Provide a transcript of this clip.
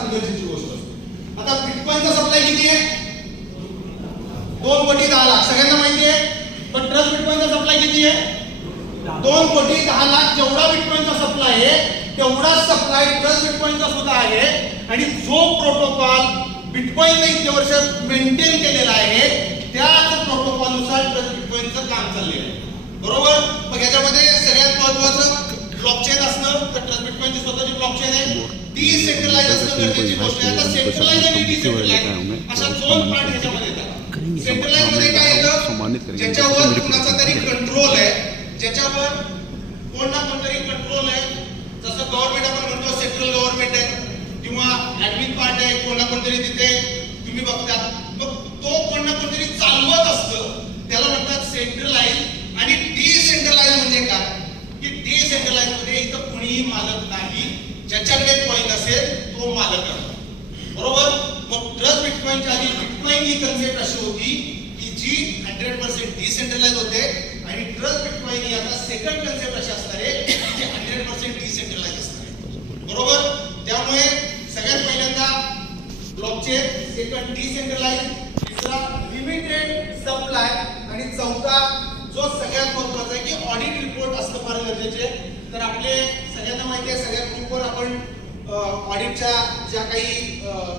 फार गरजेची गोष्ट असते। आता बिटकॉइनचा सप्लाय किती आहे? 2 कोटी 10 लाख, सगळ्यांना माहिती आहे। पण ट्रस्ट बिटकॉइनचा सप्लाय किती आहे? 2 कोटी 10 लाख। जेवढा बिटकॉइनचा सप्लाय आहे तेवढाच सप्लाय ट्रस्ट बिटकॉइनचा सुद्धा आहे। आणि जो प्रोटोकॉल बिटकॉइनने इतक्या वर्षात मेंटेन केलेला आहे त्याच प्रोटोकॉलनुसार ट्रस्ट बिटकॉइनचं काम चाललेलं आहे, बरोबर? मग याच्यामध्ये सगळ्यात महत्त्वाचं ब्लॉकचेन असणं, तर ट्रस्ट बिटकॉइनची स्वतःची ब्लॉकचेन आहे। डिसेंट्रलाइज असणं गरजेची गोष्ट आहे। आता सेंट्रलाइज आणि डिसेंट्रलाइज अशा 2 पार्ट याच्यामध्ये येतात। सेंट्रलाइज मध्ये काय येतं? ज्याच्यावर कुणाचा तरी कंट्रोल आहे, ज्याच्यावर कोण ना कोणतरी कंट्रोल आहे, जसं गव्हर्नमेंट आपण म्हणतो सेंट्रल गव्हर्नमेंट आहे किंवा ऍडमिन पार्ट आहे, कोण ना कोणतरी तिथे तुम्ही बघतात, मग तो कोण ना कोणतरी चालवत असतं, त्याला म्हणतात सेंट्रलाइज। आणि डिसेंट्रलाइज म्हणजे काय की डिसेंट्रलाइज मध्ये इथं कुणीही मालक नाही, ज्याच्याकडे कॉइन असेल तो मालक आहे, बरोबर? मग ट्रस्ट बिटकॉइनची आधी बिटकॉइन ही कन्सेप्ट अशी होती की जी 100% डिसेंट्रलाइज होते आणि ट्रस्ट बिटकॉइन ही आता सेकंड कन्सेप्ट अशी असणार आहे की 100% डिसेंट्रलाइज असणार आहे, बरोबर? त्यामुळे सगळ्यात पहिल्यांदा ब्लॉकचेन, सेकंड डिसेंट्रलाइज, तिसरा लिमिटेड सप्लाय आणि चौथा जो सगळ्यात महत्त्वाचा आहे की ऑडिट रिपोर्ट असणं फार गरजेचे आहे। तर आपले सगळ्यांना माहिती आहे, सगळ्या ग्रुपवर आपण ऑडिटच्या ज्या काही